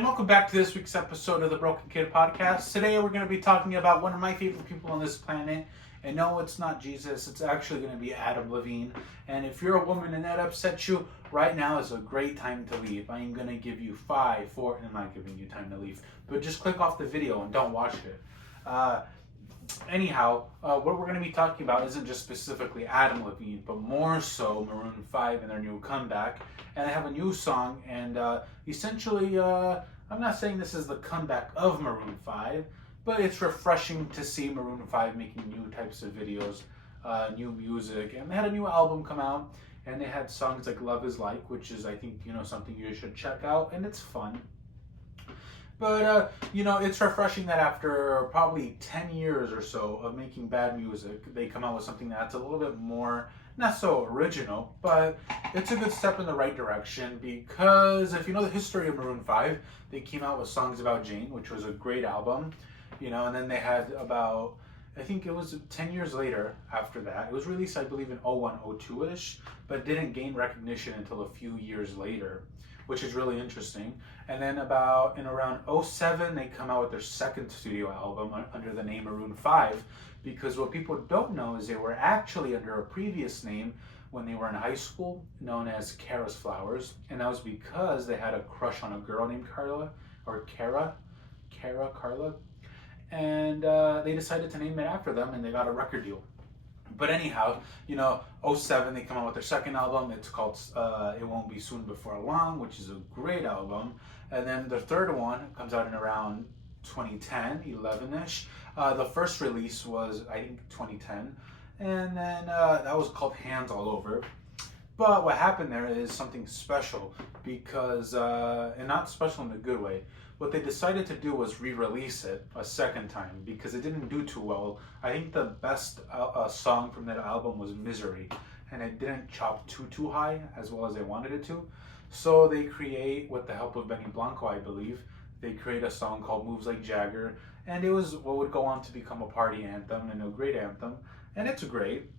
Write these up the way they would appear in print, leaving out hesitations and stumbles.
And welcome back to this week's episode of the Broken Kid Podcast. Today we're going to be talking about one of my favorite people on this planet. And no, it's not Jesus. It's actually going to be Adam Levine. And if you're a woman and that upsets you, right now is a great time to leave. I am going to give you 5, 4, and I'm not giving you time to leave. But just click off the video and don't watch it. Anyhow, what we're going to be talking about isn't just specifically Adam Levine, but more so Maroon 5 and their new comeback. And I have a new song, and essentially, I'm not saying this is the comeback of Maroon 5, but it's refreshing to see Maroon 5 making new types of videos, new music, and they had a new album come out, and they had songs like Love Is Like, which is, I think, something you should check out, and it's fun. But, it's refreshing that after probably 10 years or so of making bad music, they come out with something that's a little bit more, not so original, but it's a good step in the right direction because if you know the history of Maroon 5, they came out with Songs About Jane, which was a great album, and then they had about, I think it was 10 years later after that. It was released, I believe, in 01, 02-ish, but didn't gain recognition until a few years later, which is really interesting. And then around 07, they come out with their second studio album under the name Maroon 5, because what people don't know is they were actually under a previous name when they were in high school, known as Kara's Flowers, and that was because they had a crush on a girl named Carla, and they decided to name it after them, and they got a record deal. But anyhow, 07, they come out with their second album. It's called It Won't Be Soon Before Long, which is a great album. And then the third one comes out in around 2010, 11-ish. The first release was, I think, 2010. And then that was called Hands All Over. But what happened there is something special because, and not special in a good way, what they decided to do was re-release it a second time because it didn't do too well. I think the best song from that album was Misery, and it didn't chop too high as well as they wanted it to. So they create, with the help of Benny Blanco, I believe, they create a song called Moves Like Jagger, and it was what would go on to become a party anthem and a great anthem, and it's great,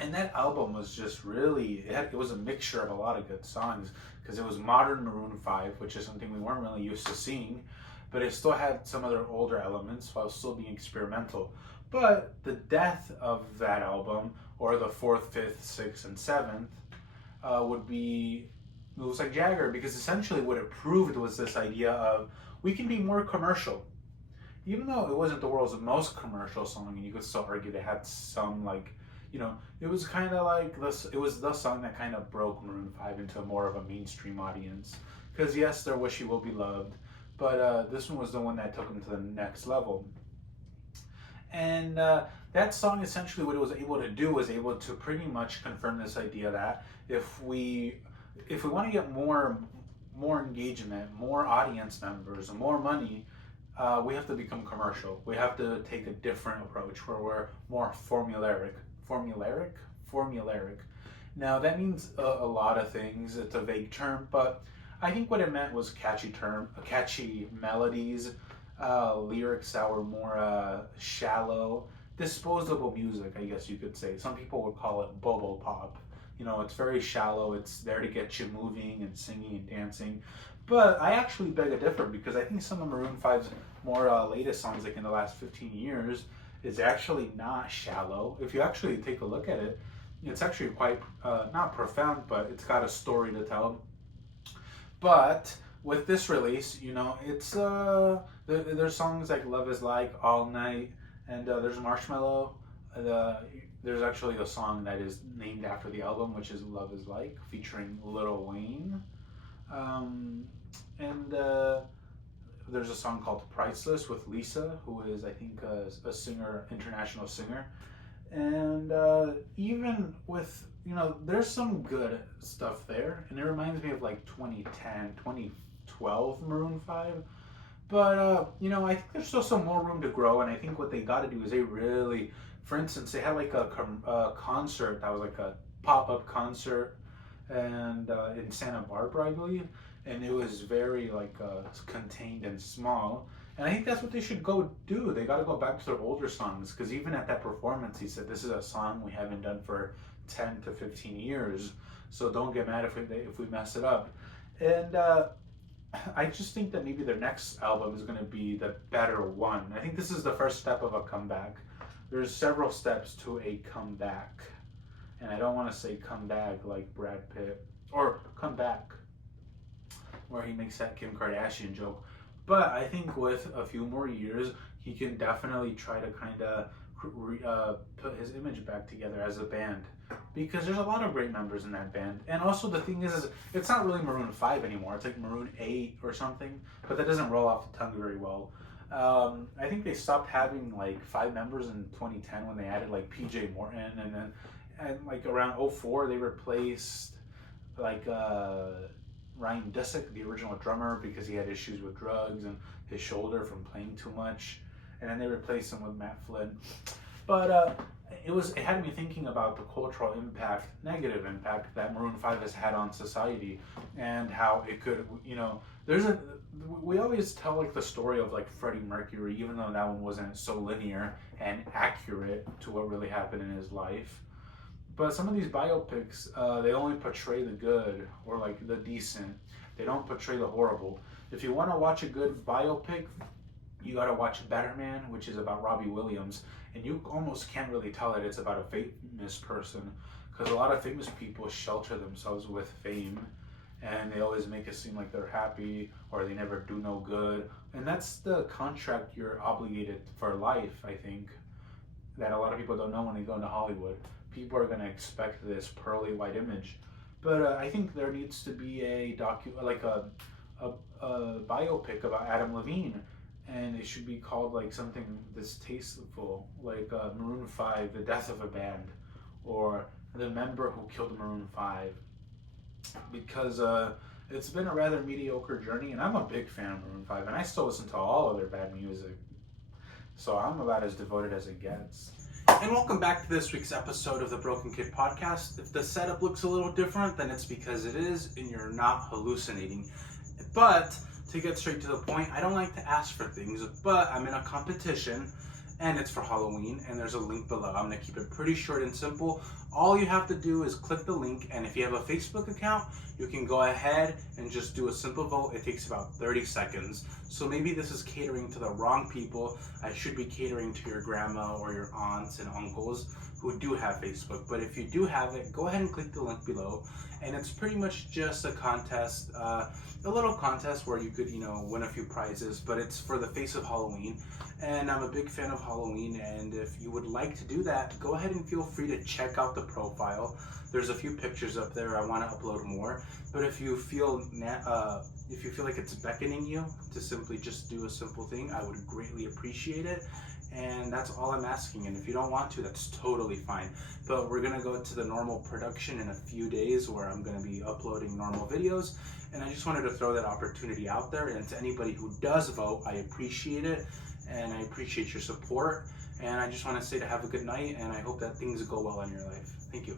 And that album was just really, it was a mixture of a lot of good songs because it was modern Maroon 5, which is something we weren't really used to seeing, but it still had some of their older elements while still being experimental. But the death of that album, or the 4th, 5th, 6th, and 7th, would be Moves Like Jagger, because essentially what it proved was this idea of we can be more commercial. Even though it wasn't the world's most commercial song, and you could still argue they had some, it was kind of like this. It was the song that kind of broke Maroon 5 into more of a mainstream audience. Because yes, their Wish You Will Be Loved, but this one was the one that took them to the next level. And that song, essentially, what it was able to do was able to pretty much confirm this idea that if we want to get more engagement, more audience members, and more money, we have to become commercial. We have to take a different approach where we're more formulaic. Now that means a lot of things. It's a vague term, but I think what it meant was catchy melodies, lyrics that were more shallow, disposable music, I guess you could say. Some people would call it bubble pop. It's very shallow. It's there to get you moving and singing and dancing. But I actually beg to differ because I think some of Maroon 5's more latest songs, like in the last 15 years, is actually not shallow. If you actually take a look at it, it's actually quite, not profound, but it's got a story to tell. But with this release, it's, there's songs like Love Is Like, All Night, and there's Marshmallow. There's actually a song that is named after the album, which is Love Is Like, featuring Lil Wayne. And there's a song called Priceless with Lisa, who is, I think, a singer, international singer. And even with, there's some good stuff there. And it reminds me of like 2010, 2012 Maroon 5. But, I think there's still some more room to grow. And I think what they got to do is they really, for instance, they had like a concert that was like a pop-up concert and in Santa Barbara, I believe. And it was very contained and small. And I think that's what they should go do. They got to go back to their older songs, because even at that performance, he said, this is a song we haven't done for 10 to 15 years. So don't get mad if we mess it up. And I just think that maybe their next album is going to be the better one. I think this is the first step of a comeback. There's several steps to a comeback. And I don't want to say come back like Brad Pitt or come back where he makes that Kim Kardashian joke. But I think with a few more years, he can definitely try to kind of put his image back together as a band, because there's a lot of great members in that band. And also the thing is it's not really Maroon 5 anymore. It's like Maroon 8 or something, but that doesn't roll off the tongue very well. I think they stopped having like 5 members in 2010 when they added like PJ Morton, and like around '04 they replaced like Ryan Dusick, the original drummer, because he had issues with drugs and his shoulder from playing too much, and then they replaced him with Matt Flynn. But it had me thinking about the cultural impact, negative impact that Maroon 5 has had on society, and how it could, we always tell like the story of like Freddie Mercury, even though that one wasn't so linear and accurate to what really happened in his life. But some of these biopics, they only portray the good or like the decent. They don't portray the horrible. If you want to watch a good biopic, you got to watch Better Man, which is about Robbie Williams. And you almost can't really tell that it's about a famous person, because a lot of famous people shelter themselves with fame, and they always make it seem like they're happy or they never do no good. And that's the contract you're obligated for life, I think, that a lot of people don't know when they go into Hollywood. People are going to expect this pearly white image. But I think there needs to be a biopic about Adam Levine, and it should be called like something distasteful, like Maroon 5, The Death of a Band, or The Member Who Killed Maroon 5, because it's been a rather mediocre journey, and I'm a big fan of Maroon 5, and I still listen to all of their bad music, so I'm about as devoted as it gets. And welcome back to this week's episode of the Broken Kid Podcast. If the setup looks a little different, then it's because it is, and you're not hallucinating. But to get straight to the point, I don't like to ask for things, but I'm in a competition, and it's for Halloween, and there's a link below. I'm going to keep it pretty short and simple. All you have to do is click the link, and if you have a Facebook account, you can go ahead and just do a simple vote. It takes about 30 seconds. So maybe this is catering to the wrong people. I should be catering to your grandma or your aunts and uncles who do have Facebook. But if you do have it, go ahead and click the link below. And it's pretty much just a contest, a little contest where you could, win a few prizes, but it's for the face of Halloween. And I'm a big fan of Halloween, and if you would like to do that, go ahead and feel free to check out the profile. There's a few pictures up there. I want to upload more, but if you feel like it's beckoning you to simply just do a simple thing, I would greatly appreciate it. And that's all I'm asking. And if you don't want to, that's totally fine. But we're gonna go to the normal production in a few days, where I'm gonna be uploading normal videos. And I just wanted to throw that opportunity out there. And to anybody who does vote, I appreciate it, and I appreciate your support. And I just want to say to have a good night, and I hope that things go well in your life. Thank you.